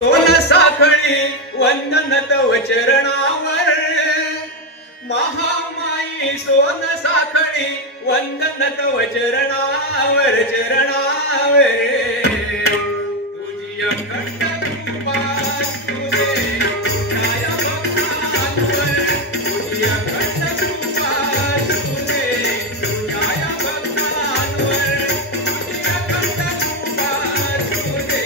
सोन साखळी वंदन तव चरणावर महामाई सोन साखळी वंदन तव चरणावर चरणावर तुझी अखंड कृपा तुझे छाया भक्तांवर तुझी अखंड कृपा तुझे छाया भक्तांवर तुझी अखंड कृपा तुझे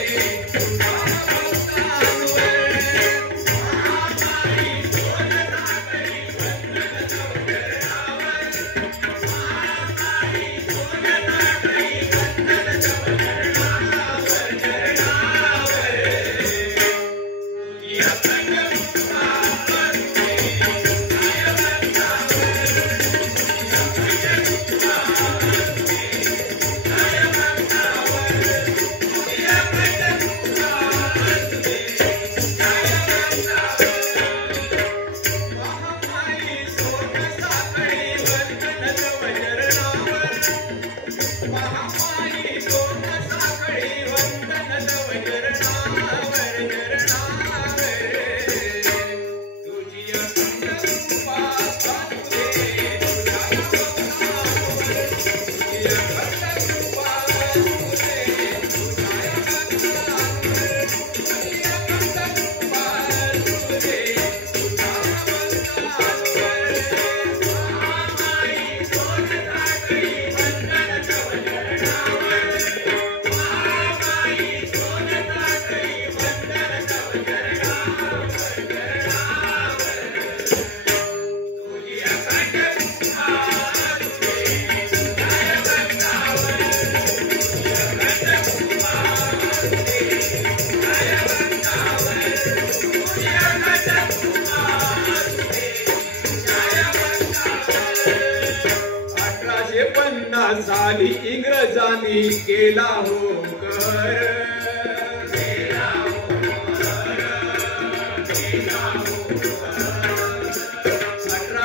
साली इंग्रजांनी केला होकर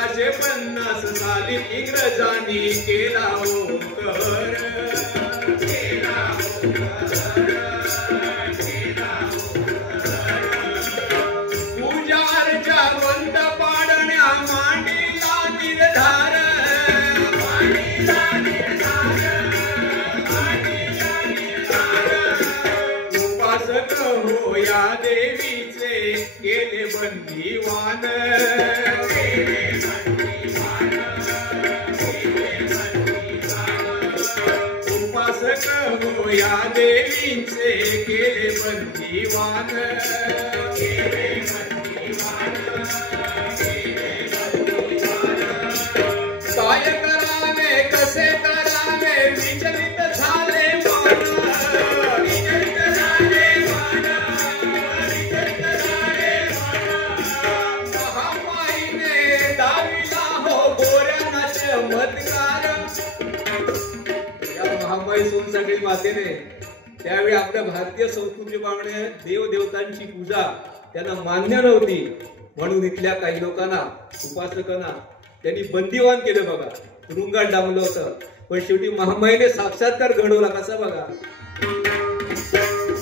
1850 साली इंग्रजांनी केला होकर पूजा अर्चा वंत पाडण्या मांडीला निर्धार हो या देवीचे केले बंदीवान उपासक हो या देवीचे केले बंदीवान काय करावे कसे करावे विचलित झाले सोनसाखळी मातेने त्यावेळी आपल्या भारतीय संस्कृतीप्रमाणे देवदेवतांची पूजा त्यांना मान्य नव्हती म्हणून इथल्या काही लोकांना उपासकांना त्यांनी बंदीवान केलं बघा तुरुंगात डांबलं होतं पण शेवटी महामाईने साक्षात्कार घडवला कसा बघा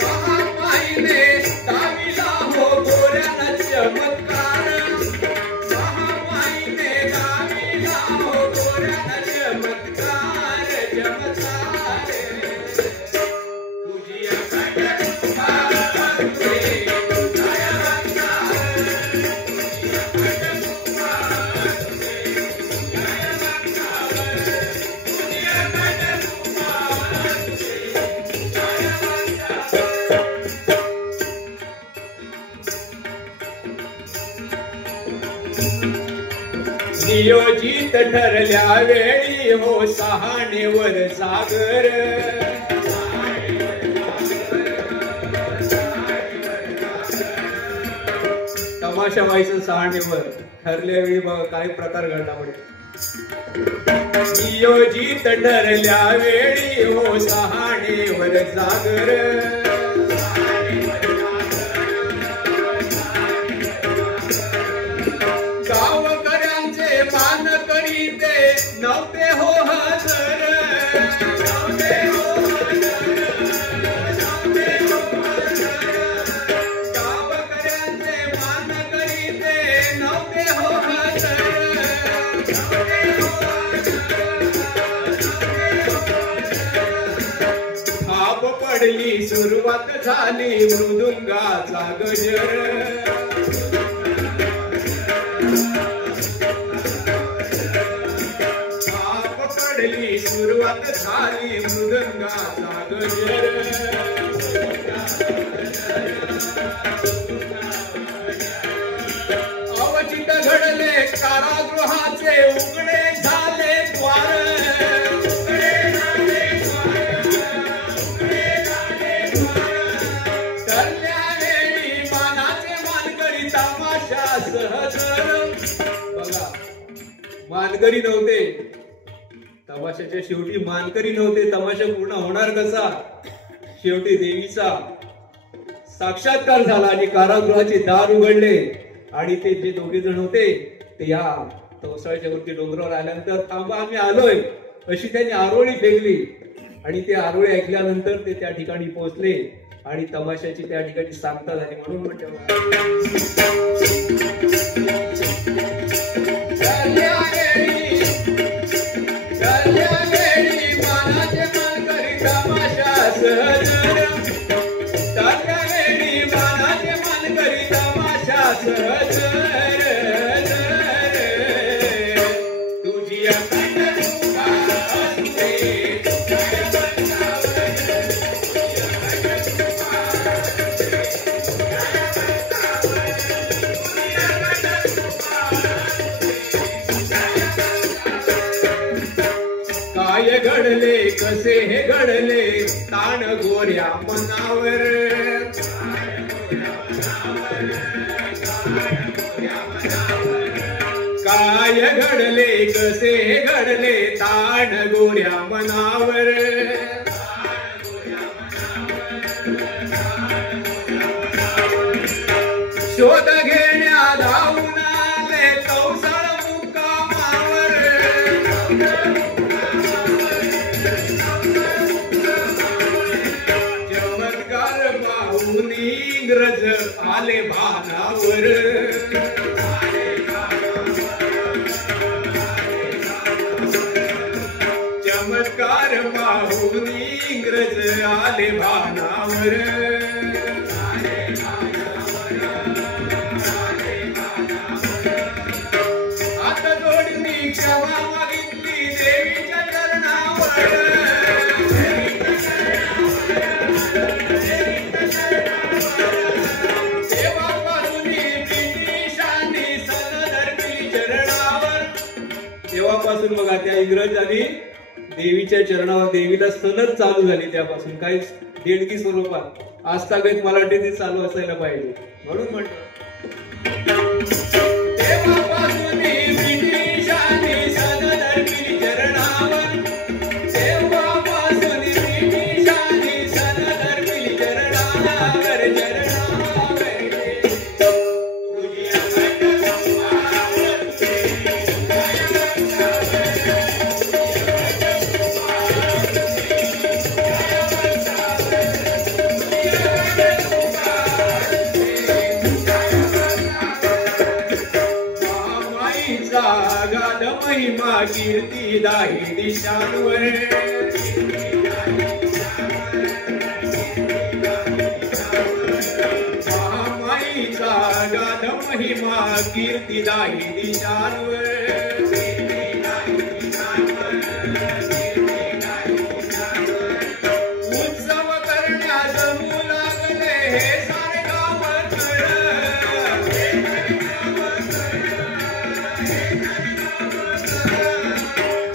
महामाईने दाविला हो गोऱ्याना चमत्कार महामाईने दाविला हो गोऱ्याना चमत्कार चमत्कार नियोजित ठरल्या वेळी हो सहाणेवर सागर तमाशा व्हायचं सहाणेवर ठरल्या वेळी बघा काय प्रकार घडला म्हणजे नियोजित ठरल्या वेळी हो सहाणेवर सागर मान करीते नव्हते हो हजर सुरुवात झाली मृदुंगाचा गजर पकडली सुरुवात झाली मृदंगाचा गजर अवचित घडले कारागृहाचे उघडे झाले द्वार तरल्यावेळी मानाचे मानकरी तमाशा सहज बघा मानकरी नव्हते तमाशाच्या शेवटी मानकरी नव्हते तमाशा पूर्ण होणार कसा शेवटी देवीचा साक्षात्कार झाला आणि कारागृहाचे दार उघडले आणि ते जे दोघे जण होते ते या तवसाळ्याच्या वरती डोंगरावर आल्यानंतर थांबा आम्ही आलोय अशी त्यांनी आरोळी फेकली आणि ते आरोळी ऐकल्यानंतर ते त्या ठिकाणी पोहोचले आणि तमाशाची त्या ठिकाणी सांगता झाली म्हणून म्हणते मानाचे मानकरी तमाशा सहज तरल्यावेळी मानाचे मानकरी तमाशा सहज तुझी काय घडले कसे हे घडले ताण गोऱ्या मनावर काय घडले कसे हे घडले ताण गोऱ्या मनावर शोध घेण्या धावून आले कौशळ मुक्कामावर चमत्कार पाहून इंग्रज आले भानावर चमत्कार पाहून इंग्रज आले भानावर आता जोडणी क्षमा मागितली देवीच्या चरणावर तेव्हापासून बघा त्या इंग्रजांनी देवीच्या चरणावर देवीला सनद चालू झाली त्यापासून काही देणगी स्वरूपात आस्थागत मराठीत चालू असायला पाहिजे म्हणून म्हणतो तेव्हापासून ब्रिटिशांनी सनद अर्पिली चरणावर तेव्हापासून ब्रिटिशांनी सनद अर्पिली चरणावर गाद महिमा कीर्ती दाही दिशांवर महामाईचा गाद महिमा कीर्ती दाही दिशांवर उत्सव करण्या जमू लागले हे सारे गावात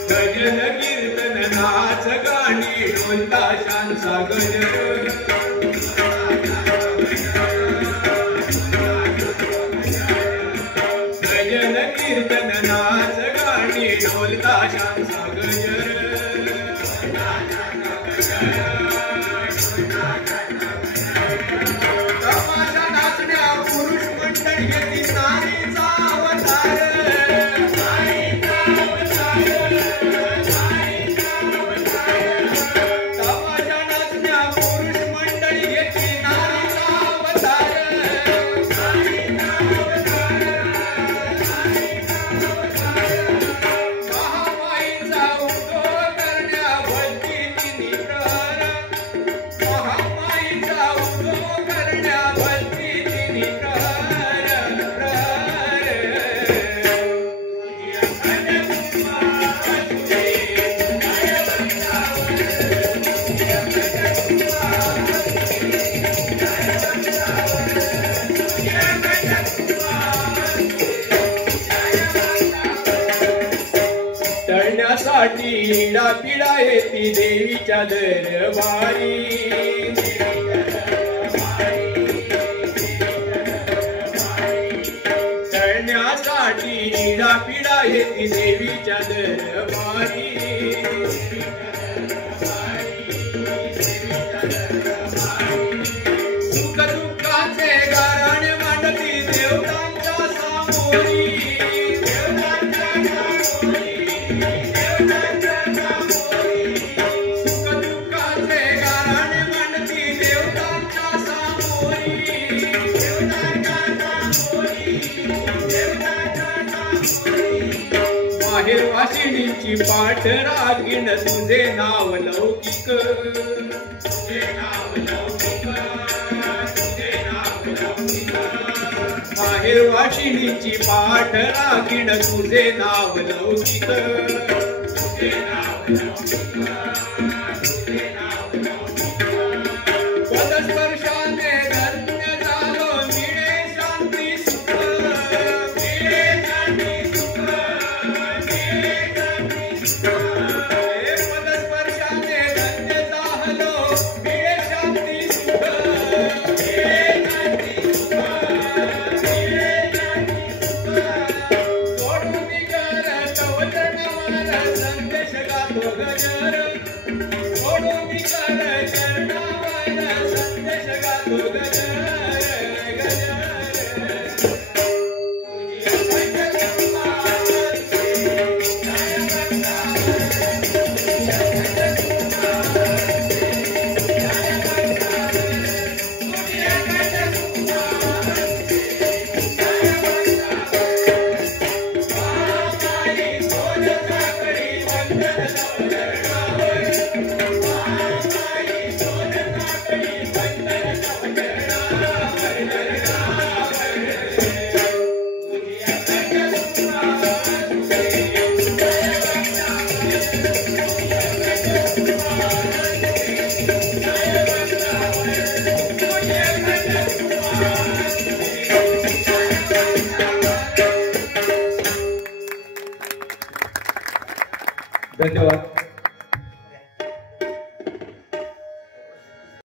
भजन कीर्तन नाच गाणी ढोलताशांचा गजर भजन कीर्तन नाच गाणी ढोलताशांचा गजर तमाशा नाचण्या पुरुष मंडळी येती नारीचा अवतार तमाशा नाचण्या पुरुष करण्यासाठी इडा पिडा येती देवीच्या दरबारी करण्यासाठी इडा पिडा येती देवीच्या दरबारी सुख दुःखाचे गारण मांडती देवतांच्या सामोरी बाहेर वाशिणीची पाठ रागीण तुझे नाव लौकिक बाहेर वाशिणीची पाठ रागीण तुझे नाव लौकिक पदस्पर्शाने धन्य झालो मिळे शांती सुख पदस्पर्शाने धन्य झालो मिळे शांती सुख सोडून कर चवचरणावर संदेश गातो गजर सोडून कर चरणावर संदेश गातो गजर धन्यवाद।